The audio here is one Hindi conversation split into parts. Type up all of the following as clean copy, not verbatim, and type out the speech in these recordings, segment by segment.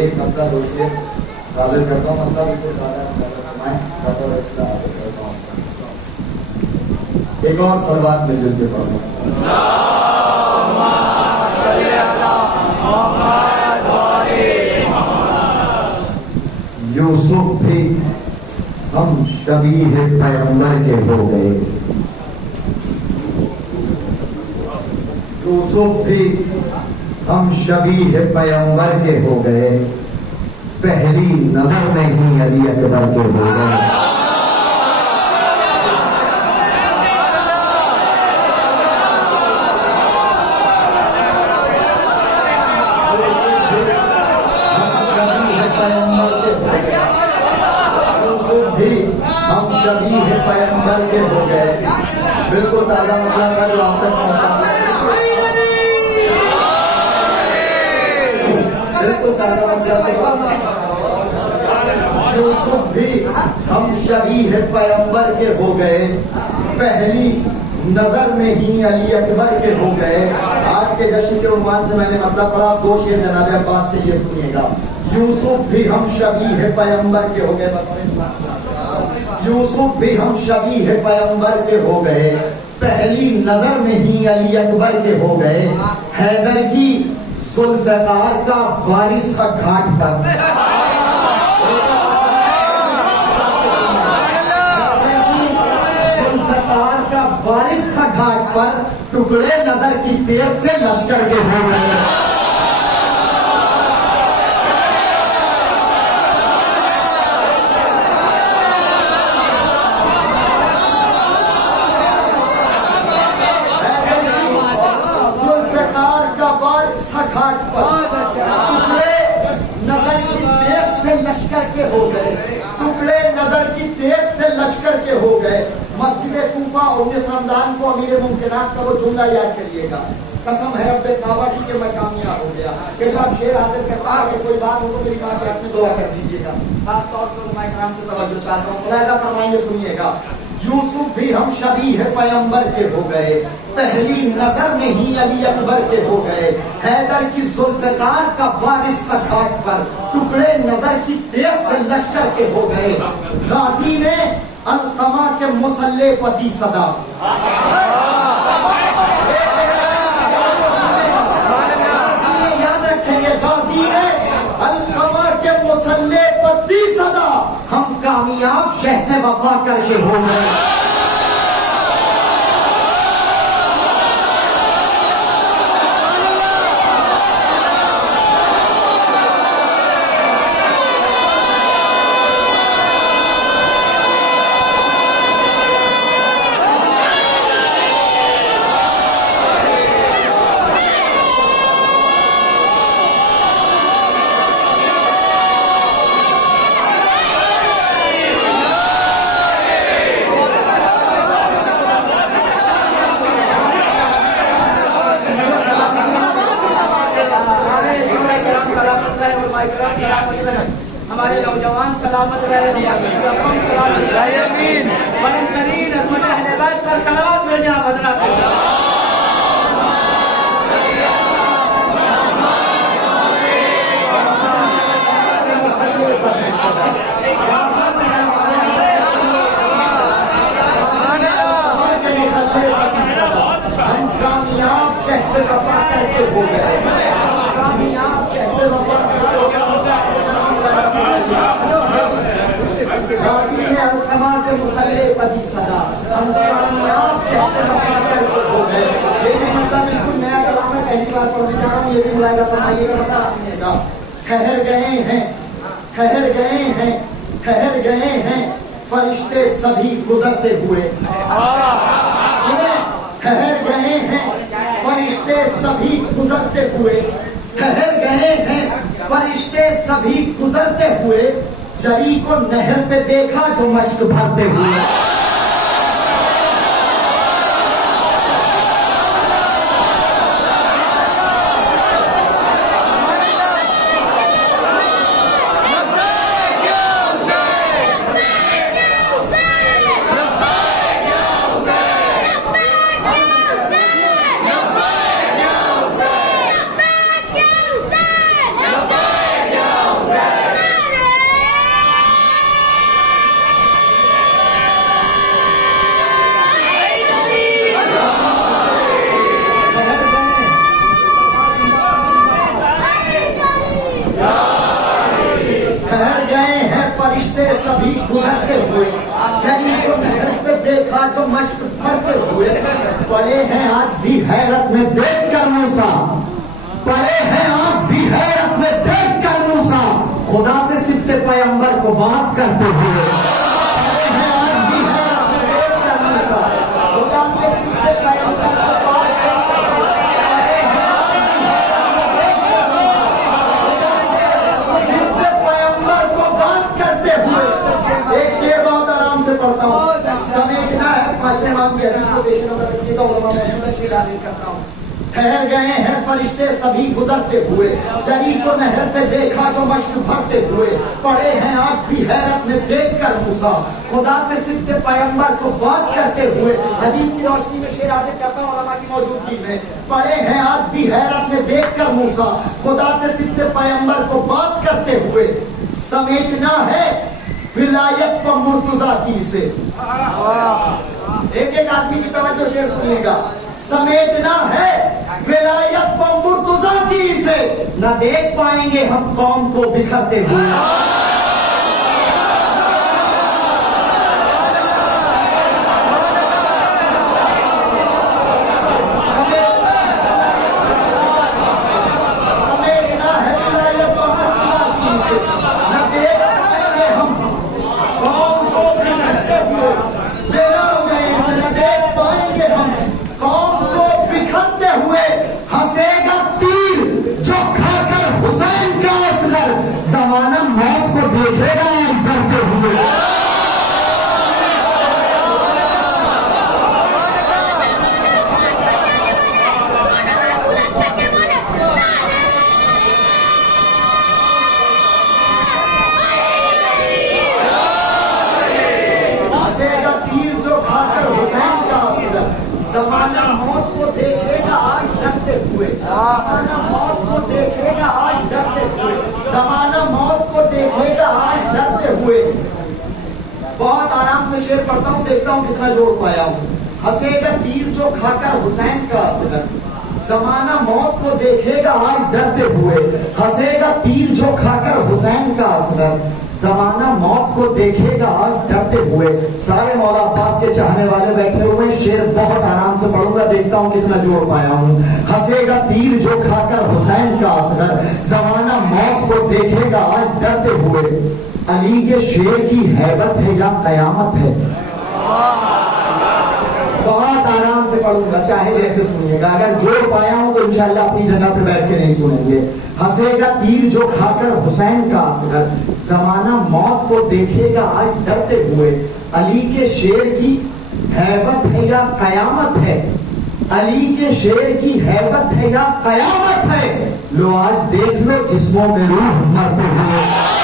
एक मतलब उससे हाजिर करता हूँ, मतलब इसको ज़्यादा एक और सलवात मिलजुल के पढ़ूँ। यूसुफ भी हम शबीह पैगंबर के हो गए, यूसुफ भी हम शबीह पैगंबर के हो गए, पहली नजर में ही अली अकबर के हो गए। हम शबीह पैगंबर के हो गए, बिल्कुल ताजा मतलब का जो आप तक पहुंचा, बिल्कुल ताजा मतलब। यूसुफ भी हम शबीह पैगंबर के हो गए, पहली नजर में ही अली अकबर के हो गए। आज के जश्न के उन्वान से मैंने मतलब पढ़ा, दो शेर जनाब अब्बास के ये सुनिएगा। यूसुफ भी हम शबीह पैगंबर के हो गए, यूसुफ भी हम शबीह पैगंबर के हो गए, पहली नजर में ही अली अकबर के हो गए। हैदर की जुल्फ़िकार का वारिस का घाट पर, जुल्फ़िकार का वारिस का घाट पर टुकड़े नजर की तेज से लश्कर के हो गए। रमजान को अमीर मुमकिनात का वो जुमला याद करिएगा, कसम है रब्बे काबा की कि मैं कामयाब हो गया। कि आप शेर हाजिर करता है, कोई बात हो तो मेरी माँ के हाथ में दुआ कर दीजिएगा। खासतौर से उलमाए किराम से तवज्जो चाहता हूँ, मुलाहिजा फरमाइए, सुनिएगा। यूसुफ भी हम शबीह पैगंबर के हो गए, पहली नजर में ही अली अकबर के हो गए। हैदर की जुल्फ़िकार का वारिस था घाट पर, टुकड़े नजर की तेज से लश्कर के हो गए। गाजी ने अलकमा के मुसल्ले पति सदा, याद रखेंगे, गाजी ने अलकमा के मुसल्ले पति सदा, हम कामयाब शह से वफा करके हो गए। हमारे नौजवान सलामत रहे, सलामत रहे, बुलंदतरीन अज़मत अहले बैत पर सलावत भेजा हज़रात। हम कामयाब शह से वफा करके हो गए, कामयाब शह से वफा करके हो गए। अलकमा के मुसल्ले पदी सदा, हम कामयाब शह से वफा करके हो गए। ये भी मतलब बिल्कुल नया कलाम है, पहली बार पढ़ने जा रहा हूँ, ये भी मुलाहिजा फरमाइएगा, बता सुनिएगा। ठहर गए हैं, ठहर गए हैं, ठहर गए हैं फरिश्ते सभी गुजरते हुए, ठहर गए हैं फरिश्ते सभी गुजरते हुए, ठहर गए हैं फरिश्ते सभी गुजरते हुए। जरी को नहर पे देखा जो मश्क भरते हुए, हुए, जली को नहर पे देखा जो मश्क भरते हुए, पड़े हैं आज भी हैरत में देख कर मूसा, पड़े हैं आज भी हैरत में देख कर मूसा, खुदा से सिद्ध पैगंबर को बात करते हुए, पड़े हैं आज भी हैरत में देख कर मूसा, खुदा से सिद्ध पैगंबर को बात करते हुए, पड़े हैं आज भी हैरत में देख कर मूसा, खुदा से सिद्ध पैगंबर को बात करते हुए। एक शेर बहुत आराम से पढ़ता हूँ, समेटना है पांचवें इमाम की हदीस को पेश नजर रखिए तो उलमा में अहम शेर हाजिर करता हूँ। ठहर गए हैं फरिश्ते सभी गुजरते हुए, जली को नहर पे देखा जो मश्क भरते हुए, पड़े हैं आज भी हैरत में देख कर मूसा, खुदा से सिद्ध पैगंबर को बात करते हुए। हदीस की रोशनी में शेर हाजिर करता हूँ उलमा की मौजूदगी में, पड़े हैं आज भी हैरत में देख कर मूसा, खुदा से सिद्ध पैगंबर को बात करते हुए। समेटना है विलायत पर मुर्तजा की से, एक एक आदमी की तवज्जो शेर सुनिएगा। समेटना है विलायत पर मुर्तजा की से, न देख पाएंगे हम कौम को बिखरते हुए। समेटना है विलायत पर मुर्तजा की से, न देख पाएंगे हम कौम को बिखरते हुए। बेरा हो गए, न देख पाएंगे हम कौम को बिखरते हुए। हंसेगा तीर जो खाकर हुसैन का असगर, जमाना मौत को देखेगा डरते हुए। हंसेगा तीर जो खाकर हुसैन का असगर, जमाना मौत को देखेगा आज डरते हुए। जमाना मौत को देखेगा आज डरते हुए। जमाना मौत को देखेगा आज डरते हुए। बहुत आराम से शेर पढ़ता हूँ, देखता हूँ कितना जोड़ पाया हूँ। हंसेगा तीर जो खाकर हुसैन का असगर, जमाना मौत को देखेगा आज डरते हुए। हंसेगा तीर जो खाकर हुसैन का असगर, जमाना मौत को देखेगा आज डरते हुए। सारे मौला अब्बास के चाहने वाले बैठे हुए, शेर बहुत आराम से पढ़ूंगा, देखता हूँ कितना जोड़ पाया हूँ। हंसेगा तीर जो खाकर हुसैन का असगर, जमाना मौत को देखेगा आज डरते हुए। अली के शेर की हैबत है या कयामत है? बहुत आराम से पढ़ूंगा, चाहे जैसे सुनिएगा। अगर जोड़ पाया हूं तो इंशाल्लाह अपनी जगह पे बैठ के नहीं सुनेंगे। हंसेगा तीर जो खाकर हुसैन का असगर, जमाना मौत को देखेगा आज डरते हुए। अली के शेर की हैबत है या कयामत है? अली के शेर की हैबत है या कयामत है? लो आज देख लो जिस्मों में रूह मरते हुए।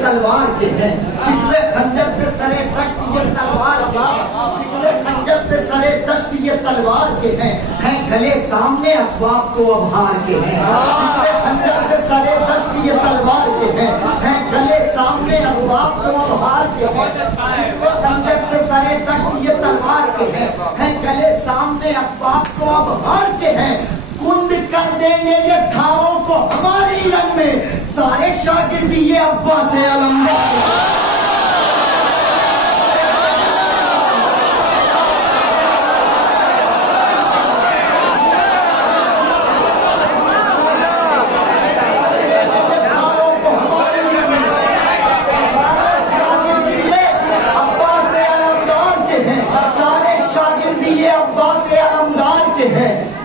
तलवार के हैं, शिकवे खंजर से सरे दश्त ये तलवार के हैं, शिकवे खंजर से सरे दश्त ये तलवार के हैं गले सामने असबाब तो अब हार के हैं, शिकवे खंजर से सरे दश्त ये तलवार के हैं गले सामने असबाब तो अब हार के हैं, शिकवे खंजर से सरे दश्त ये तलवार के हैं गले सामने असबाब तो अब हार के हैं। कुंद कर देंगे ये धारों को हमारी रंग में, सारे शागिर्द ये अब्बास अलमदार।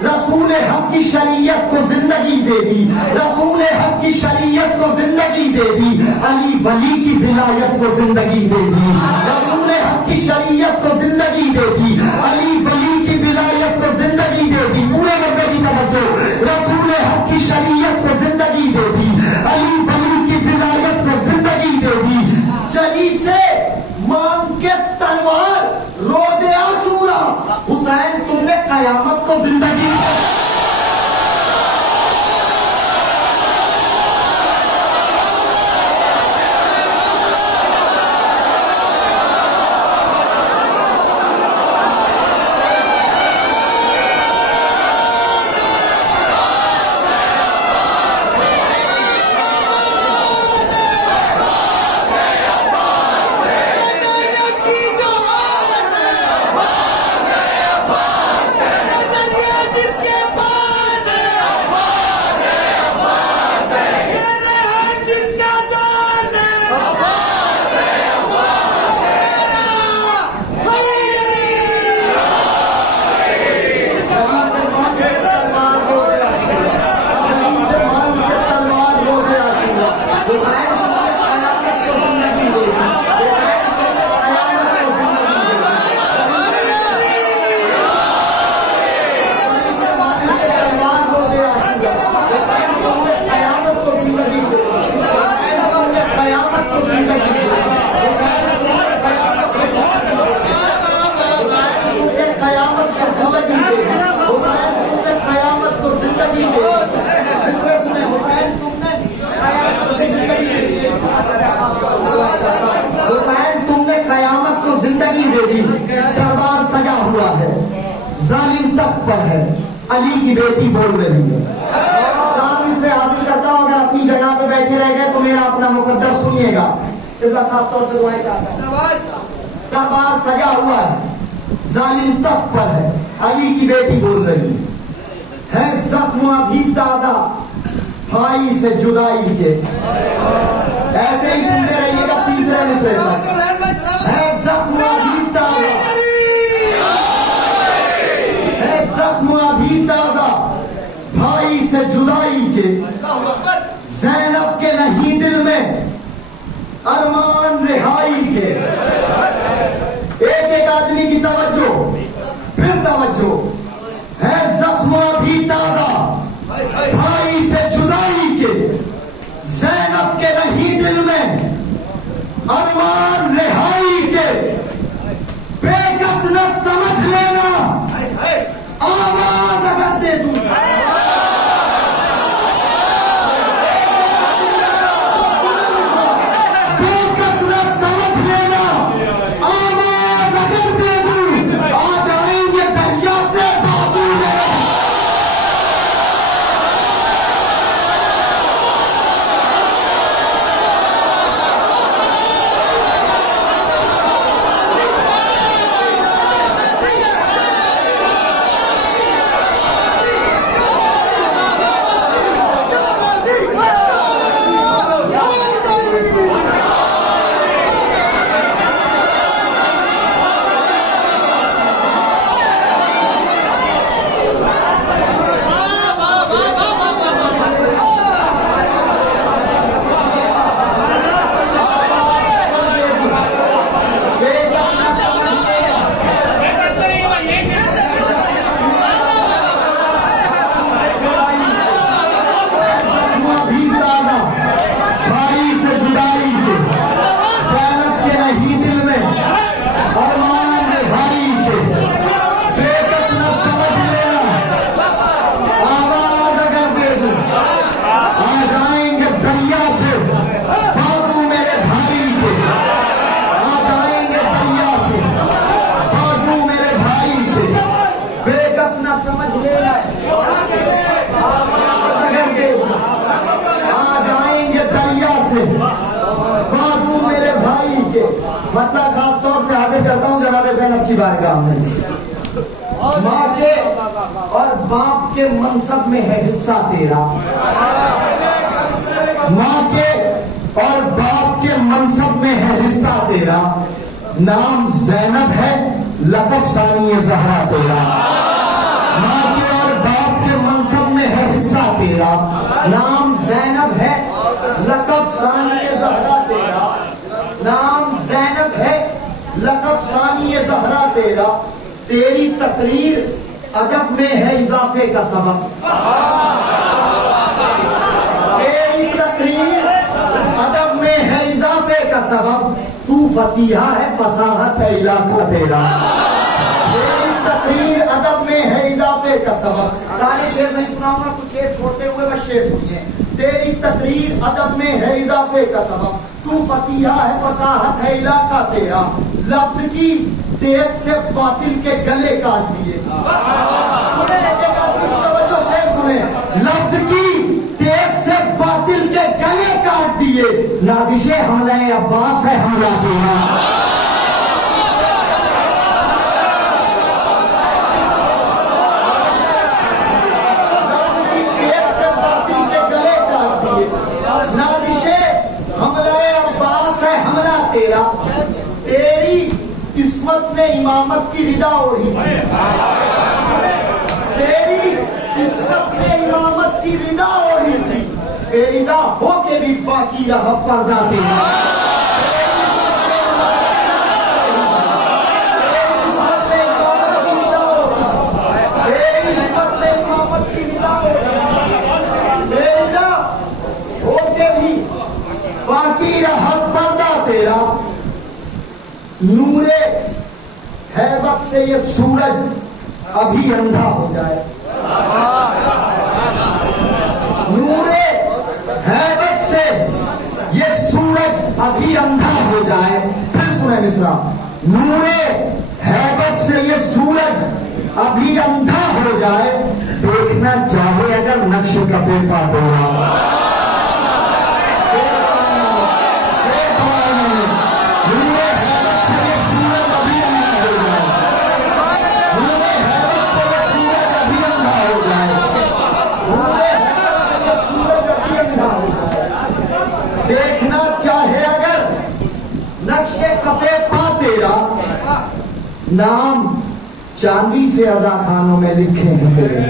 रसूल हक की शरीयत को जिंदगी दे दी, रसूल हक की शरीयत को जिंदगी दे दी, अली वली की विलायत को जिंदगी दे दी, रसूल हक की शरीयत को जिंदगी दे दी, अली वली की विलायत को जिंदगी दे दी। पूरे मरने की तवज्जो, रसूल हक की शरीयत को जिंदगी दे दी, अली वली की विलायत को जिंदगी दे दी। चली से मांग के तलवार रोजे आसूरा, हुसैन तुमने कयामत को जिंदगी दरबार सजा हुआ है, जालिम तख्त पर है, अली की बेटी बोल रही है। साहब इसमें हाजिर करता हूं, अगर अपनी जगह पे बैठे रह गए तो मेरा अपना मुकद्दर सुनिएगा, खास तौर से दुआएं चाहता हूं। दरबार सजा हुआ है, जालिम तख्त पर है, अली की बेटी बोल रही है जख्म अभी ताजा भाई से जुदाई के। ऐसे ही सुनते रहिएगा तीसरे मिसरे है जख्म अभी ताजा, है जख्म अभी ताजा भाई से जुदाई के, ज़ैनब के नहीं दिल में अरमान रिहाई के। एक एक आदमी की तवज्जो, फिर तवज्जो, है जख्म अभी ताजा भाई से जुदाई के, ज़ैनब के नहीं दिल में अरमान रिहाई के। बेकस न समझ लेना आवाज अगर दे दूं, बेकस न समझ लेना आवाज अगर दे दूं, आ जाएंगे दरिया से बाजू में। बारगाह में। माँ के और बाप के मनसब में है हिस्सा तेरा, माँ के और बाप के मनसब में है हिस्सा तेरा। नाम जैनब है, लक़ब सानी ज़हरा तेरा। माँ के और बाप के मनसब में है हिस्सा तेरा। नाम जैनब है, लक़ब सानी ज़हरा तेरा। नाम जैनब है, लक़ब सानी ज़हरा तेरा। तेरी तकरीर अदब में है इजाफे का सबब, तेरी तकरीर अदब में है इजाफे का सबब। तू फसीहा है, फसाहत है इलाका तेरा। तेरी तकरीर अदब में है इजाफे का सबब। सारे शेर नहीं सुनाऊंगा, कुछ शेर छोड़ते हुए बस शेर सुनिए। तेरी तकरीर अदब में है इजाफे का सबब। तू फसीहा है, फसाहत है इलाका तेरा। लफ्ज की तेज से बातिल के गले काट दिए। सुने एक आदमी की तवज्जो, शेर सुने। लफ्ज की तेज से बातिल के गले काट दिए। नाजिशे हमला अब्बास है हमला तेरा। लफ्ज की तेज से बातिल के गले काट दिए। नाजिशे हमला अब्बास है हमला तेरा। तेरी किस्मत ने इमामत की रिदा ओढ़ी थी। तेरी किस्मत ने इमामत की रिदा ओढ़ी थी। बेरिदा होके भी बाकी रहा पर्दा तेरा। तेरी किस्मत ने इमामत की रिदा ओढ़ी थी। तेरी किस्मत ने इमामत की रिदा ओढ़ी थी। बेरिदा होके भी बाकी रहा पर्दा तेरा। नूरे हैबत से ये सूरज अभी अंधा हो जाए। नूरे हैबत से ये सूरज अभी अंधा हो जाए। फिर सुने मिश्रा। नूरे हैबत से ये सूरज अभी अंधा हो जाए। देखना चाहे अगर नक्श कपे का दौरा। देखना चाहे अगर नक्शे कपे पा तेरा। नाम चांदी से अज़ा खानों में लिखे हैं तेरे।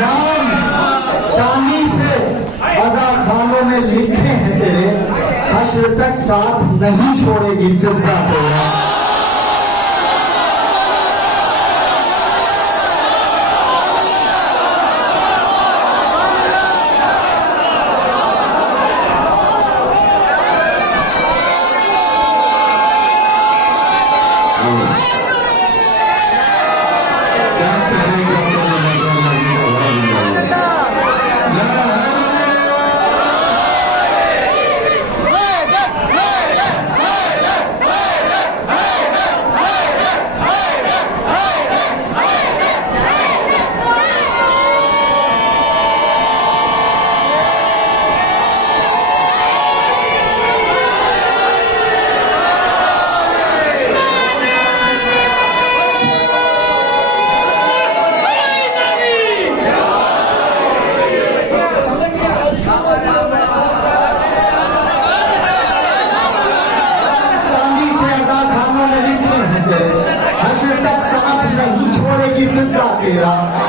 नाम चांदी से अज़ा खानों में लिखे हैं तेरे। हश्र तक साथ नहीं छोड़ेगी फिज़ा तेरा।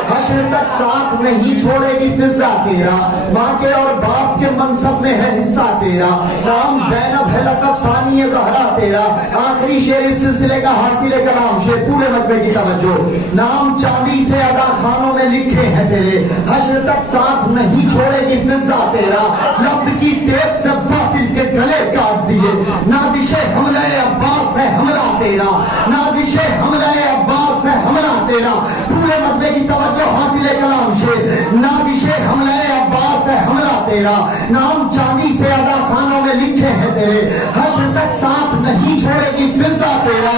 हश्र तक साथ नहीं छोड़ेगी फिजा तेरा। माँ के और बाप के मनसब में है हिस्सा तेरा। नाम जैनब है, लक़ब सानी ज़हरा तेरा। आखिरी शेर इस सिलसिले का हासिल कलाम शेर, पूरे मजमे की तवज्जो। नाम चांदी से अदा खानों में लिखे हैं तेरे। हश्र तक साथ नहीं छोड़ेगी फिजा तेरा। लफ्ज की तेज से बातिल के गले काट दिए। नादिशे हमले अब्बास है हमला तेरा। नादिशे हमले अब्बास है हमला तेरा। पूरे मजमे की तवज्जो हासिल कलाम शेर। नादिशे हमले अब्बास है हमला तेरा। नाम चांदी से अदा खानों में लिखे हैं तेरे। हश्र तक साथ नहीं छोड़ेगी फिजा तेरा।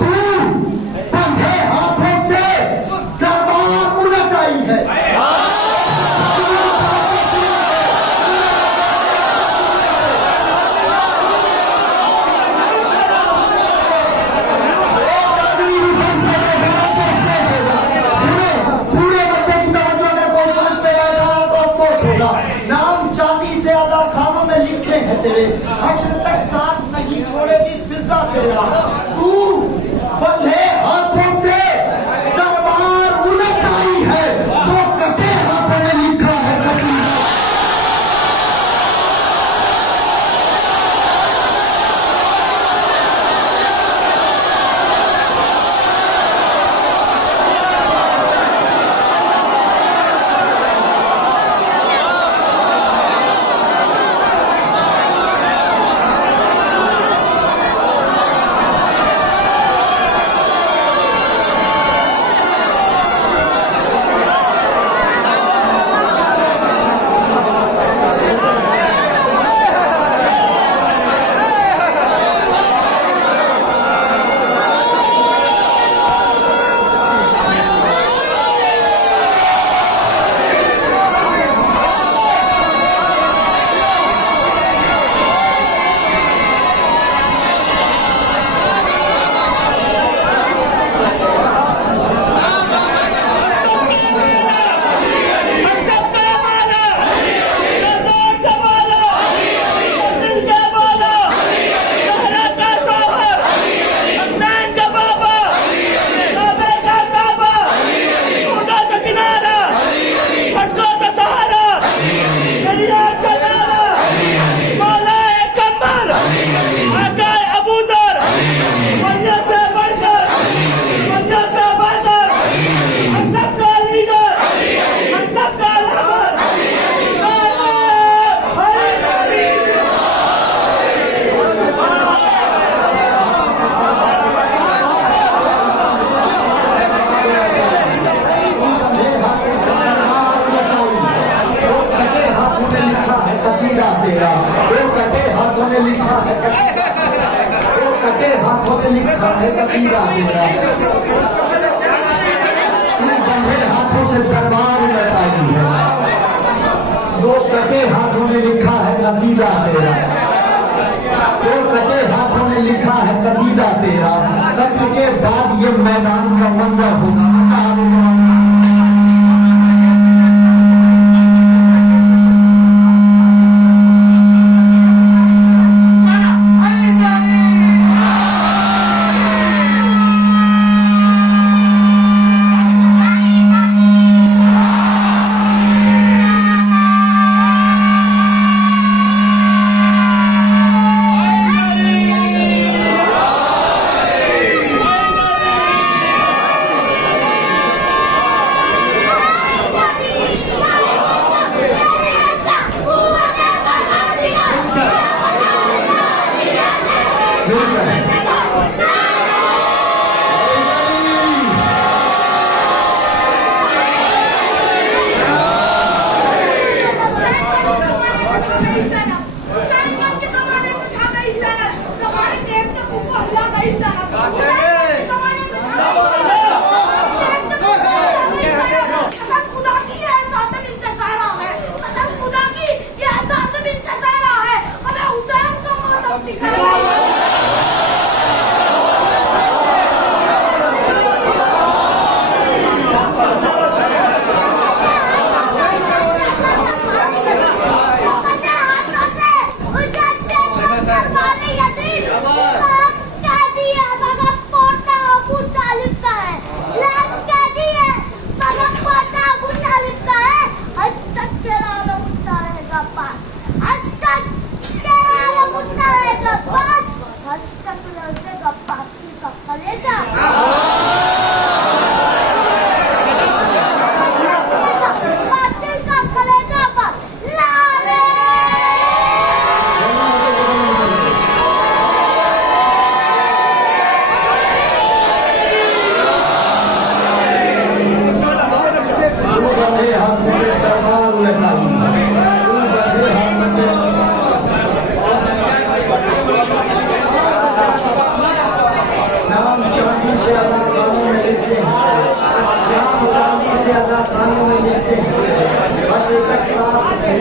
तू बंधे हाथों से दरबार उलट आई है। तेरा। तू बंधे हाथों से तलवार उलट आई है, तो कटे हाथों में लिखा है कसीदा। लिखा है कसीदा तेरा। तू बंधे हाथों से तलवार उलटाई है, दो कटे हाथों में लिखा है कसीदा तेरा। दो कटे हाथों में लिखा है कसीदा तेरा। कत्ल के बाद ये मैदान का मंजर होगा।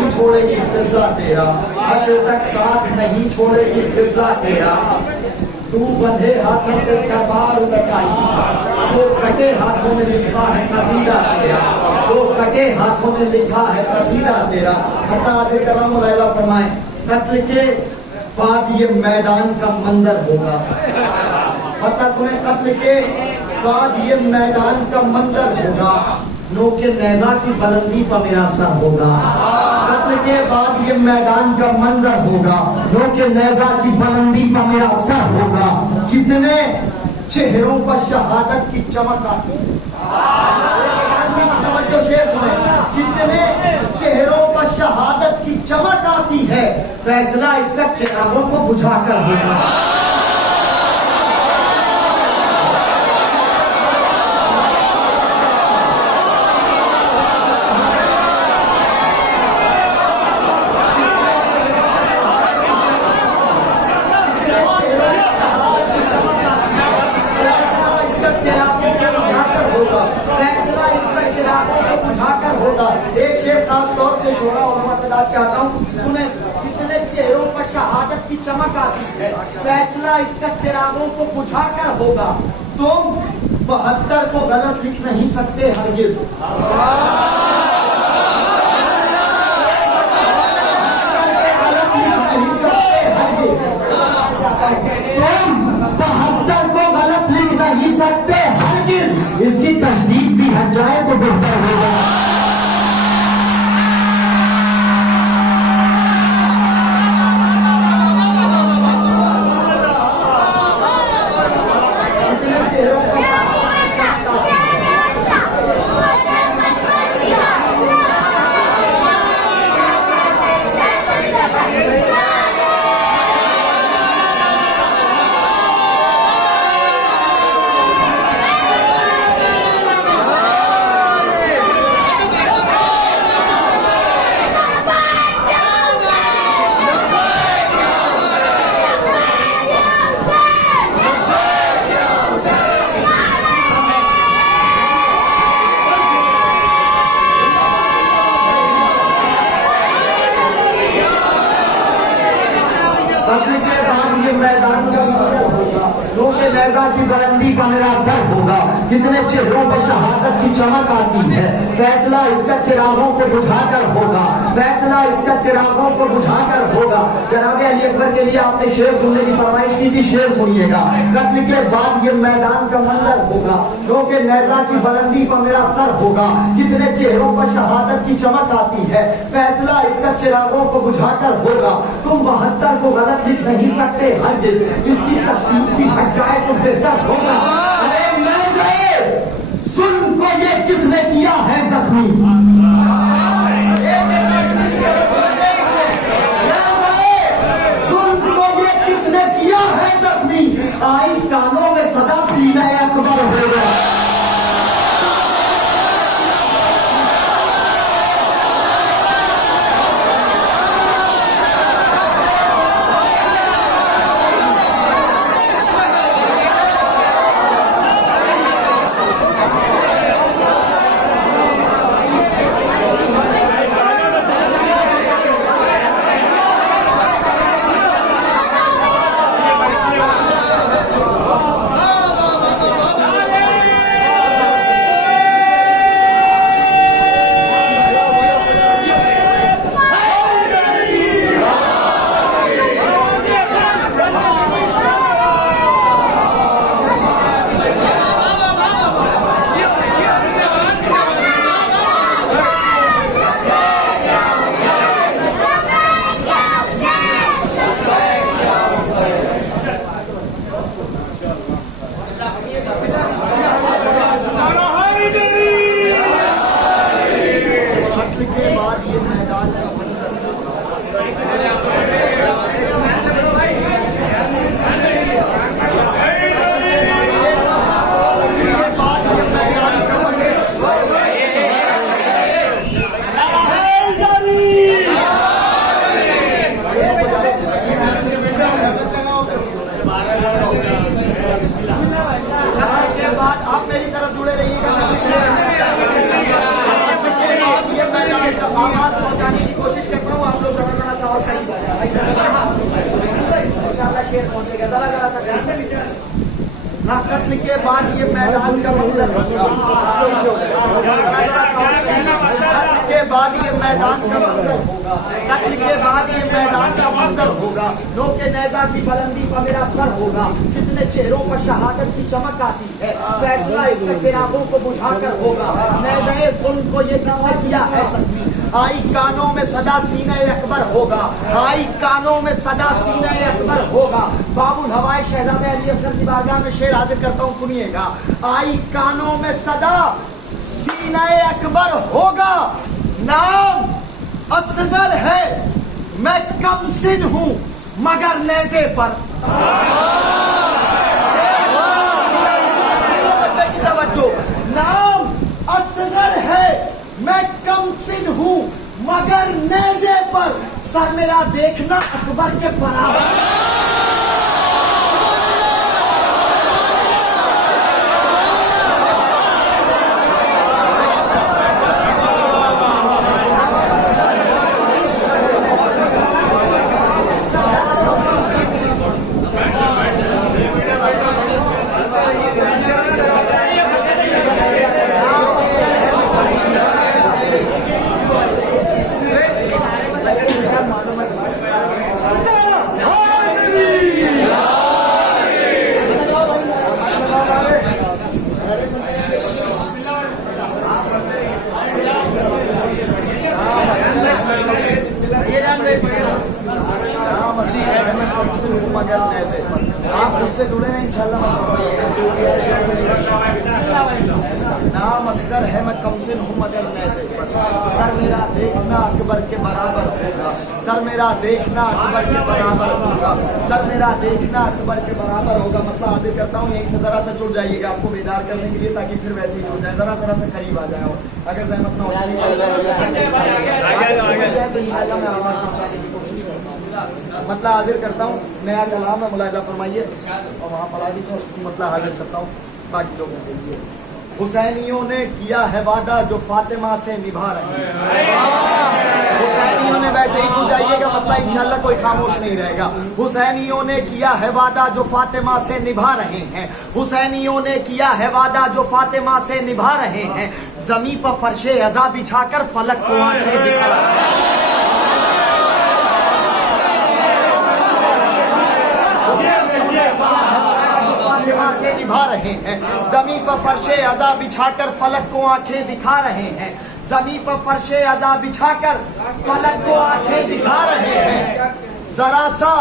छोड़ेगी फिजा तेरा, हश्र तक साथ नहीं छोड़ेगी फिजा तेरा। तू बंधे हाथों से तलवार उलटाई, जो कटे हाथों में लिखा है कसीदा तेरा, जो कटे हाथों में लिखा है कसीदा तेरा। हता करम लैला फरमाए, कत्ल के बाद ये मैदान का मंजर होगा। पता तुम्हें कत्ल के बाद ये मैदान का मंजर होगा। नोके नेजा की बुलंदी पर मेरा सर होगा। कत्ल के बाद ये मैदान का मंजर होगा। नोके नेजा की बुलंदी पर मेरा सर होगा। कितने चेहरों पर शहादत की चमक आती है। तवज्जो शेर सुने। कितने चेहरों पर शहादत की चमक आती है, फैसला इसका चिरागों को बुझाकर होगा। एक शेर खास तौर से शोरा उलमा से चाहता हूँ, सुने। कितने चेहरों पर शहादत की चमक आती है, फैसला इसका चिरागों को बुझाकर होगा। तुम 72 को गलत लिख नहीं सकते हरगिज। इसकी तस्दीक भी हट जाए तो बेहतर होगा। मैदान का होगा, नोके नेजा की बुलंदी का मेरा सर होगा। कितने चेहरों पर शहादत की चमक आती है, फैसला इसका चिरागों को बुझाकर होगा। फैसला इसका चिरागों को बुझाकर होगा। जनाब अली अकबर के लिए आपने शेर सुनने की फरमाइश की थी, शेर सुनिएगा। कत्ल के बाद ये मैदान का मंजर होगा, नोके नेजा की बुलंदी पर मेरा सर होगा। कितने चेहरों पर शहादत की चमक आती है, फैसला इसका चिरागों को बुझाकर होगा। तुम 72 को गलत लिख नहीं सकते हरगिज, इसकी तस्दीक भी हट जाए तो बेहतर होगा। अरे मैं सुन को ये किसने किया है जख्मी, सुन को ये किसने किया है जख्मी, आई कानों में सदा सीना अकबर होगा। आवाज पहुंचाने की कोशिश करता हूँ, आप लोग जरा सवाल सही इंशाल्लाह शेर पहुंचेगा। जरा जरा सा कत्ल के बाद ये मैदान का मंजर होगा। कत्ल के के बाद ये मैदान का मंजर होगा, कत्ल के बाद ये मैदान का मंजर होगा। नोके नेज़ा की बुलंदी पर मेरा सर होगा, कितने चेहरों पर शहादत की चमक आती है, फैसला इसके चिरागों को बुझाकर होगा। नेज़े जुल्म को ये किसने किया है जख्मी, आई कानों में सदा सीने अकबर होगा, आई कानों में सदा सीने अकबर होगा। बाबुल हवाई शहजादे अली असगर की बारगाह में शेर हाजिर करता हूँ, सुनिएगा। आई कानों में सदा सीने अकबर होगा, नाम असगर है, मैं कमसिन हूँ मगर नेज़े पर। तवज्जो, नाम असगर है, मैं कमसिन हूँ मगर नेज़े पर, सर मेरा देखना अकबर के बराबर। आप मुझसे जुड़े हैं इंशाल्लाह। नाम असगर है, मैं कमसिन हूँ मगर नेज़े पर, सर मेरा देखना अकबर के बराबर होगा, सर मेरा देखना अकबर के बराबर होगा, सर मेरा देखना अकबर के बराबर होगा। मतलब हाजिर करता हूँ, यहीं से जरा सा जुड़ जाइएगा आपको बेदार करने के लिए, ताकि फिर वैसे ही जुड़ जाए, जरा सा करीब आ जाए। अगर जहमत ना हो तो इंशाल्लाह मैं आवाज़ पहुँचाने की कोशिश करूँगा। मतलब हाजिर करता हूँ, नया कलाम है, मुलाहिजा फरमाइए, और वहाँ पढ़ा भी तो मतलब हाजिर करता हूँ बाकी लोगों के लिए। हुसैनियों ने किया है वादा जो फातिमा से निभा रहे हैं। हुसैनियों ने, वैसे ही जुड़ जाइएगा, मतलब इंशाल्लाह कोई खामोश नहीं रहेगा। हुसैनियों ने किया है वादा जो फातिमा से निभा रहे हैं, हुसैनियों ने किया है वादा जो फातिमा से निभा रहे हैं, जमी पर फर्शे अज़ा बिछाकर फलक को आंखें दिखा रहे हैं। से निभा रहे हैं, जमी पर फर्शे अज़ा बिछाकर फलक को आंखें दिखा रहे हैं, जमी पर फर्शे अज़ा बिछाकर फलक को आंखें दिखा रहे हैं। जरा सा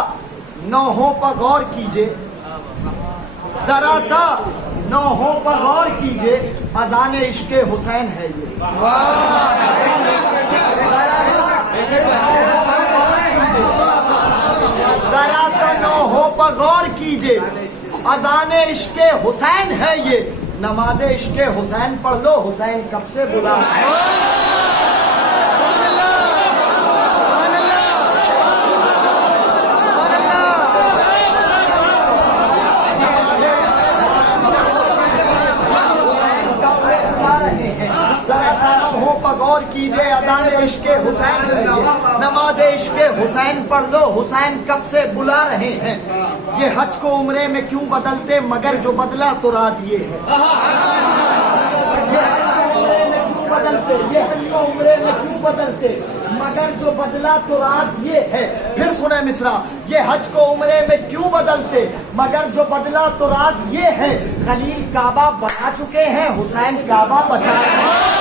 नौहों पर गौर कीजिए, जरा सा नौहों पर गौर कीजिए, अज़ान इश्क़े हुसैन है ये। जरा सा नौहों पर गौर कीजिए, अज़ाने इश्क़े हुसैन है ये, नमाज़े इश्क़े हुसैन पढ़ लो, हुसैन कब से बुला गौर कीजिए, अज़ान इश्क़े हुसैन है ये, नमाज़ इश्क़े हुसैन पढ़ लो, हुसैन कब से बुला रहे हैं। ये हज को उम्रे में क्यों बदलते, मगर जो बदला तो राज ये है। ये हज को उम्रे में क्यों बदलते, ये हज को उम्रे में क्यों बदलते, मगर जो बदला तो राज ये है। फिर सुने मिसरा, ये हज को उम्रे में क्यों बदलते, मगर जो बदला तो राज ये है। खलील काबा बना चुके हैं, हुसैन काबा बचा रहे हैं।